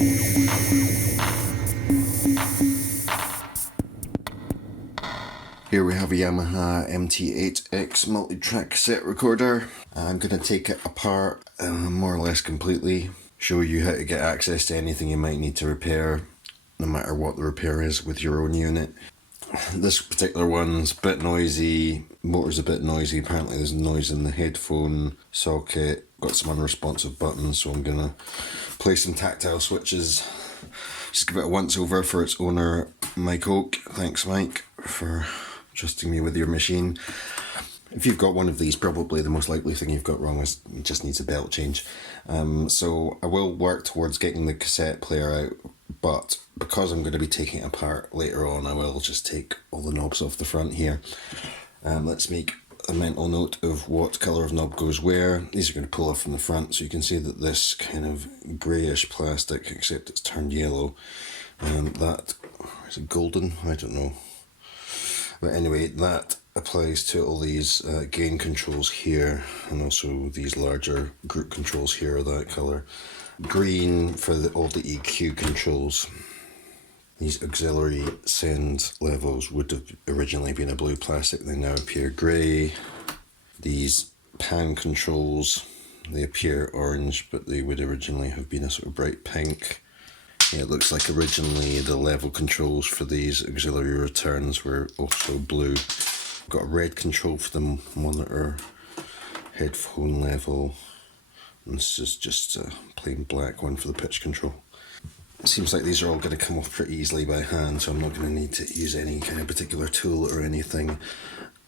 Here we have a Yamaha MT8X multitrack cassette recorder. I'm going to take it apart more or less completely, show you how to get access to anything you might need to repair, no matter what the repair is with your own unit. This particular one's a bit noisy, motor's a bit noisy, apparently there's noise in the headphone socket, got some unresponsive buttons, so I'm going to place some tactile switches. Just give it a once over for its owner, Mike Oak. Thanks Mike for trusting me with your machine. If you've got one of these, probably the most likely thing you've got wrong is it just needs a belt change. So I will work towards getting the cassette player out, but because I'm going to be taking it apart later on, I will just take all the knobs off the front here. Let's make a mental note of what colour of knob goes where. These are going to pull off from the front, so you can see that this kind of greyish plastic, except it's turned yellow, that, is it golden? I don't know. But anyway, that applies to all these gain controls here, and also these larger group controls here are that colour. Green for all the EQ controls. These auxiliary send levels would have originally been a blue plastic, they now appear grey. These pan controls, they appear orange, but they would originally have been a sort of bright pink. Yeah, it looks like originally the level controls for these auxiliary returns were also blue. Got a red control for the monitor, headphone level, and this is just a plain black one for the pitch control. It seems like these are all going to come off pretty easily by hand, so I'm not going to need to use any kind of particular tool or anything.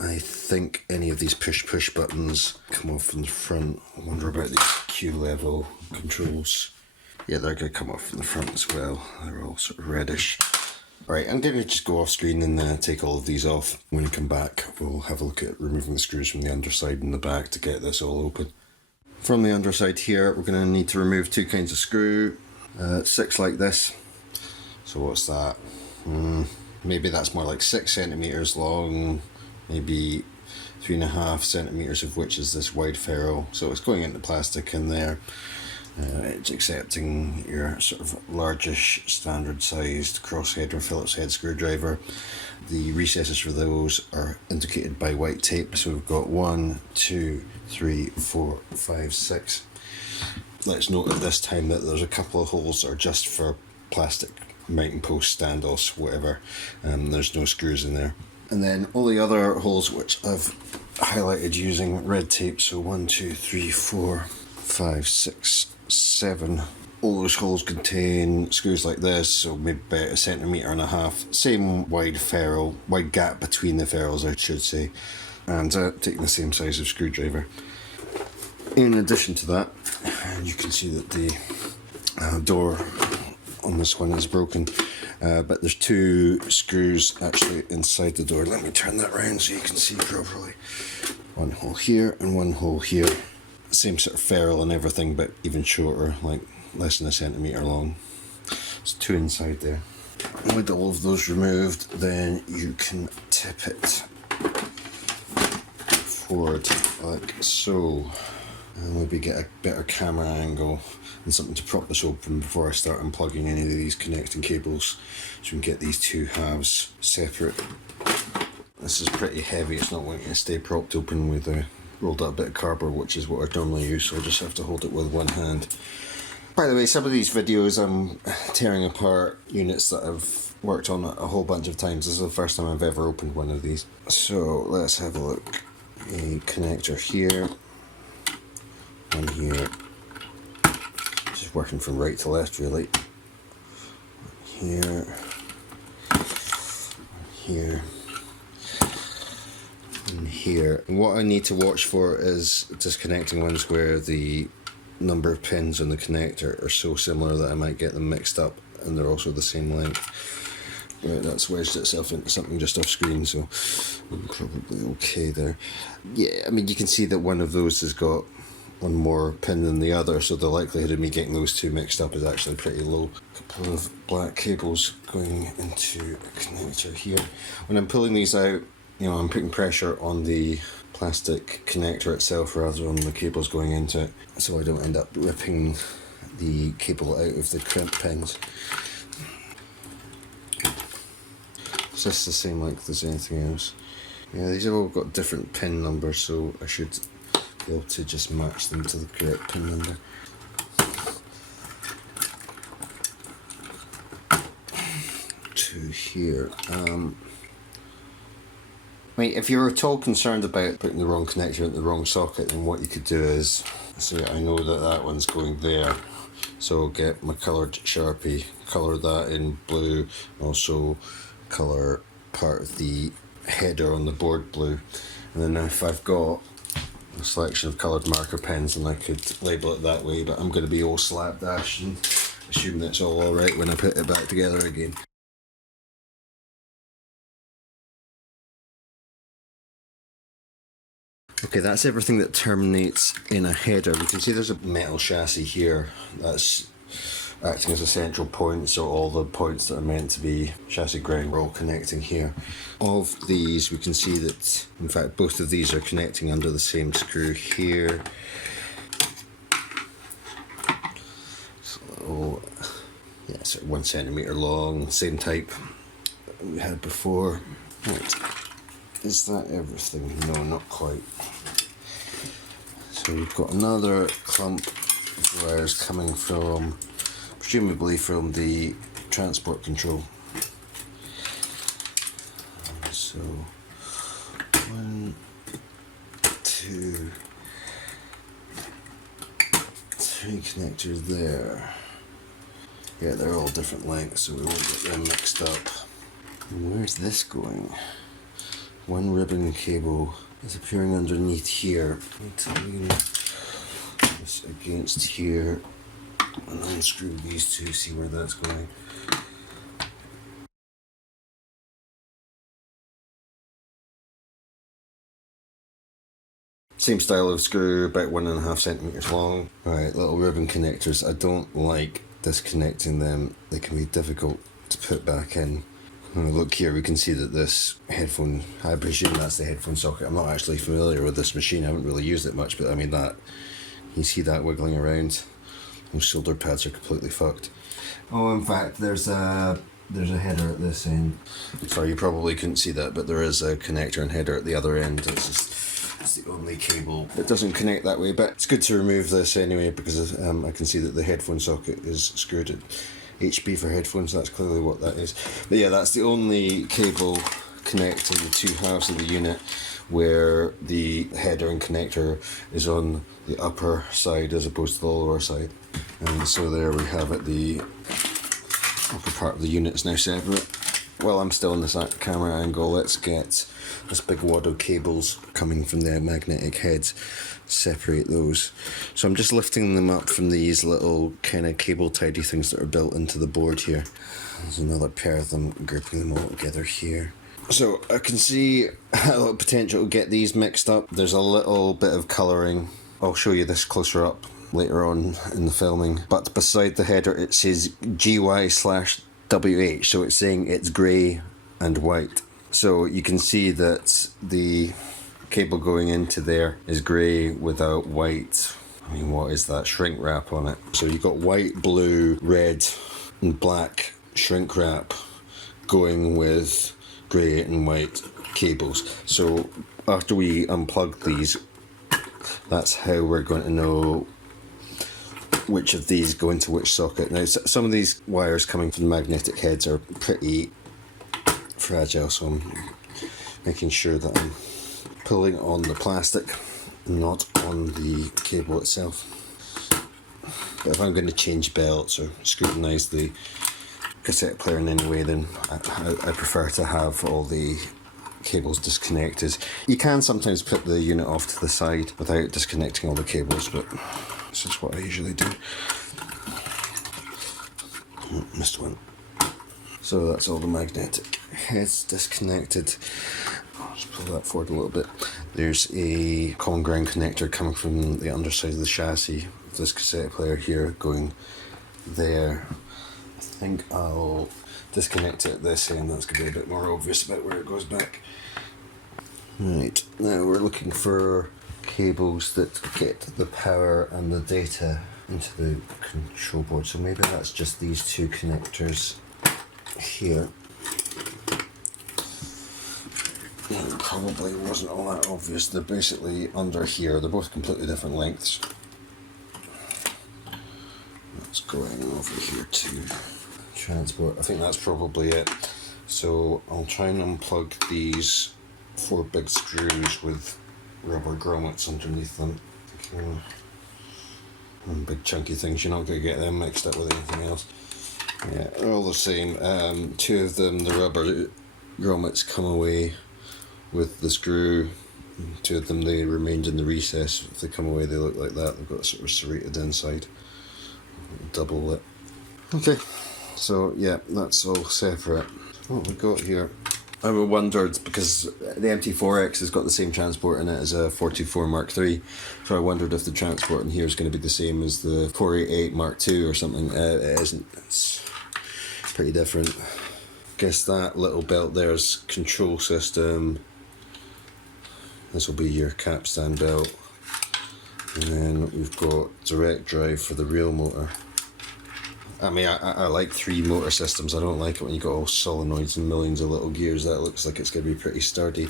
I think any of these push buttons come off from the front. I wonder about these Q level controls. Yeah, they're going to come off from the front as well. They're all sort of reddish. Alright, I'm going to just go off screen and take all of these off. When we come back, we'll have a look at removing the screws from the underside and the back to get this all open. From the underside here, we're going to need to remove two kinds of screw. 6 like this. So what's that? Maybe that's more like 6 centimeters long, maybe 3.5 centimeters of which is this wide ferrule. So it's going into plastic in there. It's accepting your sort of largish standard sized crosshead or Phillips head screwdriver. The recesses for those are indicated by white tape. So we've got 1, 2, 3, 4, 5, 6. Let's note at this time that there's a couple of holes that are just for plastic mounting post standoffs, whatever. There's no screws in there. And then all the other holes which I've highlighted using red tape, so 1, 2, 3, 4, 5, 6, 7. All those holes contain screws like this, so maybe about 1.5 centimeters. Same wide ferrule, wide gap between the ferrules I should say, and taking the same size of screwdriver. In addition to that, you can see that the door on this one is broken, but there's 2 screws actually inside the door. Let me turn that around so you can see properly. One hole here and one hole here. Same sort of ferrule and everything, but even shorter, like less than 1 centimeter long. There's 2 inside there. And with all of those removed, then you can tip it forward like so. And maybe get a better camera angle and something to prop this open before I start unplugging any of these connecting cables, so we can get these 2 halves separate. This is pretty heavy, it's not going to stay propped open with a rolled up bit of cardboard, which is what I normally use, so I just have to hold it with one hand. By the way, some of these videos I'm tearing apart units that I've worked on a whole bunch of times. This is the first time I've ever opened one of these. So let's have a look. A connector here. One here, just working from right to left really. Here, here, and here. And what I need to watch for is disconnecting ones where the number of pins on the connector are so similar that I might get them mixed up and they're also the same length. Right, that's wedged itself into something just off screen, so I'm probably okay there. Yeah, I mean you can see that one of those has got one more pin than the other, so the likelihood of me getting those 2 mixed up is actually pretty low. A couple of black cables going into a connector here. When I'm pulling these out, you know, I'm putting pressure on the plastic connector itself rather than the cables going into it, so I don't end up ripping the cable out of the crimp pins. Is this the same length as anything else? Yeah, these have all got different pin numbers, so I should be able to just match them to the correct pin number. To here. I mean, if you're at all concerned about putting the wrong connector in the wrong socket, then what you could do is, so I know that that one's going there, so I'll get my coloured Sharpie, colour that in blue, also colour part of the header on the board blue, and then if I've got a selection of coloured marker pens, then I could label it that way, but I'm going to be all slapdash and assume that's all alright when I put it back together again. Okay, that's everything that terminates in a header. We can see there's a metal chassis here that's acting as a central point, so all the points that are meant to be chassis ground are all connecting here. Of these, we can see that, in fact, both of these are connecting under the same screw here. So, yeah, it's 1 centimetre long, same type that we had before. Right. Is that everything? No, not quite. So we've got another clump of wires coming from, presumably from the transport control. So 1, 2, 3 connectors there. Yeah, they're all different lengths, so we won't get them mixed up. And where's this going? One ribbon cable is appearing underneath here. Let's lean this against here and unscrew these two, see where that's going. Same style of screw, about 1.5 centimetres long. Alright, little ribbon connectors. I don't like disconnecting them. They can be difficult to put back in. Look here, we can see that this headphone, I presume that's the headphone socket. I'm not actually familiar with this machine, I haven't really used it much, but I mean that, you see that wiggling around? Those shoulder pads are completely fucked. Oh, in fact, there's a header at this end. Sorry, you probably couldn't see that, but there is a connector and header at the other end. It's the only cable that doesn't connect that way, but it's good to remove this anyway, because I can see that the headphone socket is screwed at HP for headphones. That's clearly what that is. But yeah, that's the only cable connecting the two halves of the unit, where the header and connector is on the upper side as opposed to the lower side. And so there we have it, the upper part of the unit is now separate. While I'm still in this camera angle, let's get this big wad of cables coming from the magnetic heads, separate those. So I'm just lifting them up from these little kind of cable tidy things that are built into the board here. There's another pair of them, grouping them all together here. So I can see a little potential to get these mixed up. There's a little bit of colouring. I'll show you this closer up later on in the filming. But beside the header it says GY/WH, so it's saying it's grey and white. So you can see that the cable going into there is grey without white. I mean, what is that? Shrink wrap on it. So you've got white, blue, red and black shrink wrap going with grey and white cables. So after we unplug these, that's how we're going to know which of these go into which socket. Now, some of these wires coming from the magnetic heads are pretty fragile, so I'm making sure that I'm pulling on the plastic, not on the cable itself. But if I'm going to change belts or scrutinise the cassette player in any way, then I prefer to have all the cables disconnected. You can sometimes put the unit off to the side without disconnecting all the cables, but this is what I usually do. Oh, missed one. So that's all the magnetic heads disconnected. I'll just pull that forward a little bit. There's a common ground connector coming from the underside of the chassis of this cassette player here, going there. I think I'll disconnect it at this end, that's going to be a bit more obvious about where it goes back. Right, now we're looking for cables that get the power and the data into the control board. So maybe that's just these two connectors here. It probably wasn't all that obvious. They're basically under here. They're both completely different lengths. That's going over here to transport. I think that's probably it. So I'll try and unplug these 4 big screws with rubber grommets underneath them. And big chunky things, you're not going to get them mixed up with anything else. Yeah, they're all the same. 2 of them, the rubber grommets come away with the screw. 2 of them, they remained in the recess. If they come away, they look like that. They've got sort of serrated inside. Double it. Okay, so yeah, that's all separate. What have we got here? I wondered, because the MT4X has got the same transport in it as a 424 Mark III, so I wondered if the transport in here is going to be the same as the 488 Mark II or something. It isn't. It's pretty different. Guess that little belt there's control system. This will be your capstan belt. And then we've got direct drive for the real motor. I mean, I like 3 motor systems. I don't like it when you got all solenoids and millions of little gears. That looks like it's going to be pretty sturdy.